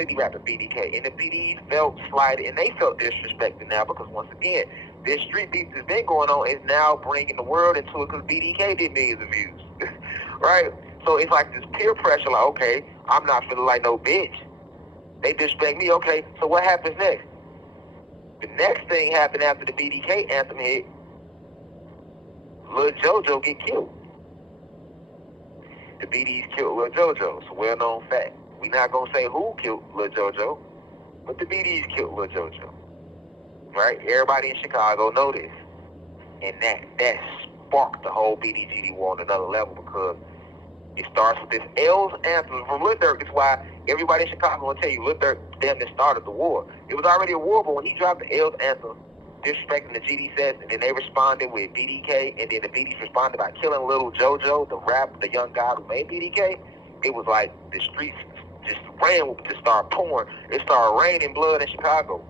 City rapped to BDK, and the BDs felt slighted, and they felt disrespected now because, once again, this street beef that's been going on is now bringing the world into it because BDK did millions of views, right? So it's like this peer pressure, like, okay, I'm not feeling like no bitch. They disrespect me, okay, so what happens next? The next thing happened after the BDK anthem hit, Lil JoJo get killed. The BDs killed Lil JoJo. It's a well-known fact. We not going to say who killed Lil JoJo, but the BDs killed Lil JoJo. Right? Everybody in Chicago know this. And that sparked the whole BDGD war on another level because it starts with this L's anthem from Lil Durk. That's why everybody in Chicago will tell you Lil Durk damn near started the war. It was already a war, but when he dropped the L's anthem, disrespecting the GD sets, and then they responded with BDK, and then the BDs responded by killing Lil JoJo, the young guy who made BDK. It was like the streets just ran, just started pouring. It started raining blood in Chicago.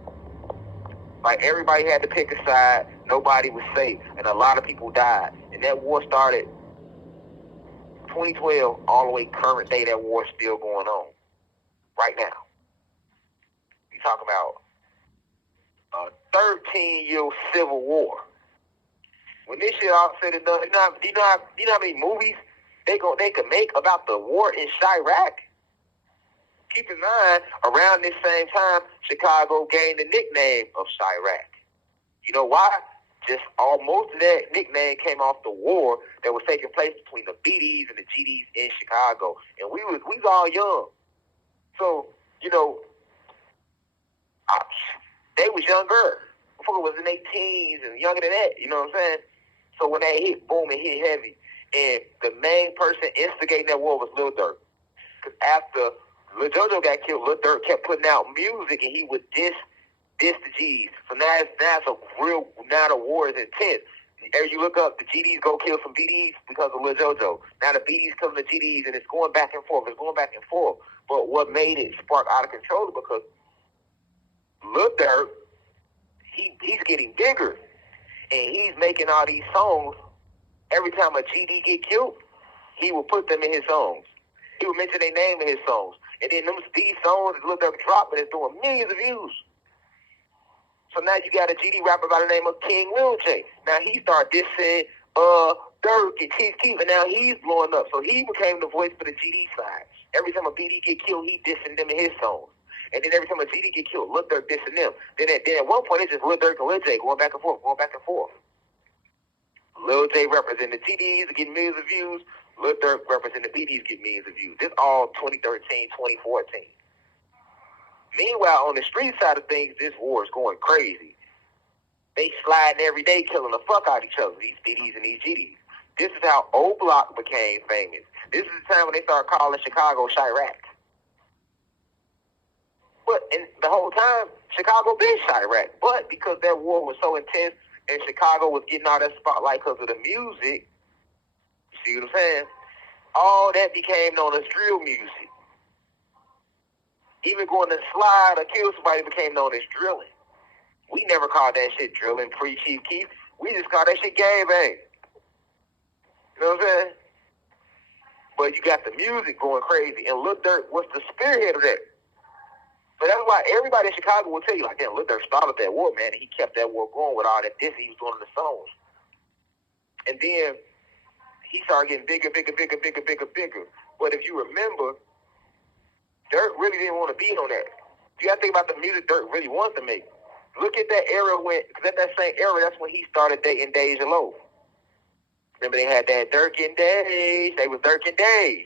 Like, everybody had to pick a side. Nobody was safe, and a lot of people died. And that war started 2012 all the way current day. That war is still going on right now. You talking about a 13-year civil war. When this shit all said and done, do you know how many movies they could make about the war in Chiraq? Keep in mind, around this same time, Chicago gained the nickname of Chiraq. You know why? Just almost of that nickname came off the war that was taking place between the BDs and the GDs in Chicago. And we was all young. So, you know, they was younger. Motherfucker was in their teens and younger than that. You know what I'm saying? So when that hit, boom, it hit heavy. And the main person instigating that war was Lil Durk. Because after Lil JoJo got killed, Lil Durk kept putting out music and he would diss the G's. So now the war is intense. As you look up, the GDs go kill some BDs because of Lil JoJo. Now the BDs killing the GDs, and it's going back and forth. But what made it spark out of control is because Lil Durk, he's getting bigger, and he's making all these songs. Every time a GD get killed, he will put them in his songs. He would mention their name in his songs. And then these songs that Lil Durk dropping is doing millions of views. So now you got a GD rapper by the name of King Lil J. Now he started dissing Durk and Chief Keef, and now he's blowing up. So he became the voice for the GD side. Every time a BD get killed, he dissing them in his songs. And then every time a GD get killed, Lil Durk dissing them. Then at one point, it's just Lil Durk and Lil J going back and forth. Lil J representing the GDs, getting millions of views. Lil Durk representing the BDs, getting millions of views. This all 2013, 2014. Meanwhile, on the street side of things, this war is going crazy. They sliding every day, killing the fuck out of each other, these BDs and these GDs. This is how O Block became famous. This is the time when they started calling Chicago Chiraq. But in the whole time, Chicago been Chiraq. But because that war was so intense and Chicago was getting all that spotlight because of the music, you see what I'm saying? All that became known as drill music. Even going to slide or kill somebody became known as drilling. We never called that shit drilling pre-Chief Keef. We just called that shit gangbang. You know what I'm saying? But you got the music going crazy, and Lil Durk was the spearhead of that. So that's why everybody in Chicago will tell you, like, damn, Lil Durk started that war, man, and he kept that war going with all that diss he was doing in the songs. And then he started getting bigger. But if you remember, Durk really didn't want to be on that. You got to think about the music Durk really wants to make. Look at that era because at that same era, that's when he started dating Deja Low. Remember they had that Durk and Dej. They was Durk and Dej.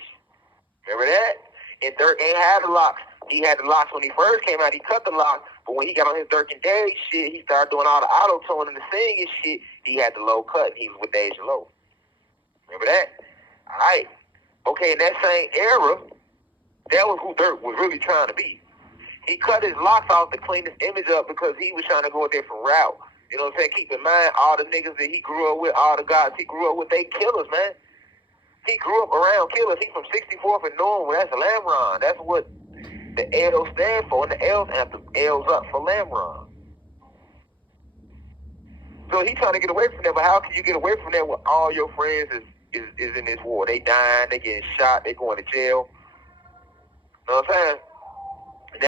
Remember that? And Durk ain't had the locks. He had the locks when he first came out. He cut the locks. But when he got on his Durk and Dej shit, he started doing all the auto-tune and the singing shit. He had the low cut, and he was with Deja Low. Remember that? All right. Okay, in that same era, that was who Durk was really trying to be. He cut his locks off to clean his image up because he was trying to go a different route. You know what I'm saying? Keep in mind, all the niggas that he grew up with, all the guys he grew up with, they killers, man. He grew up around killers. He from 64th and Norwood. That's Lamron. That's what the L stand for. And the L's after L's up for Lamron. So he trying to get away from that. But how can you get away from that when all your friends is in this war? They dying, they getting shot, they going to jail. You know what I'm saying?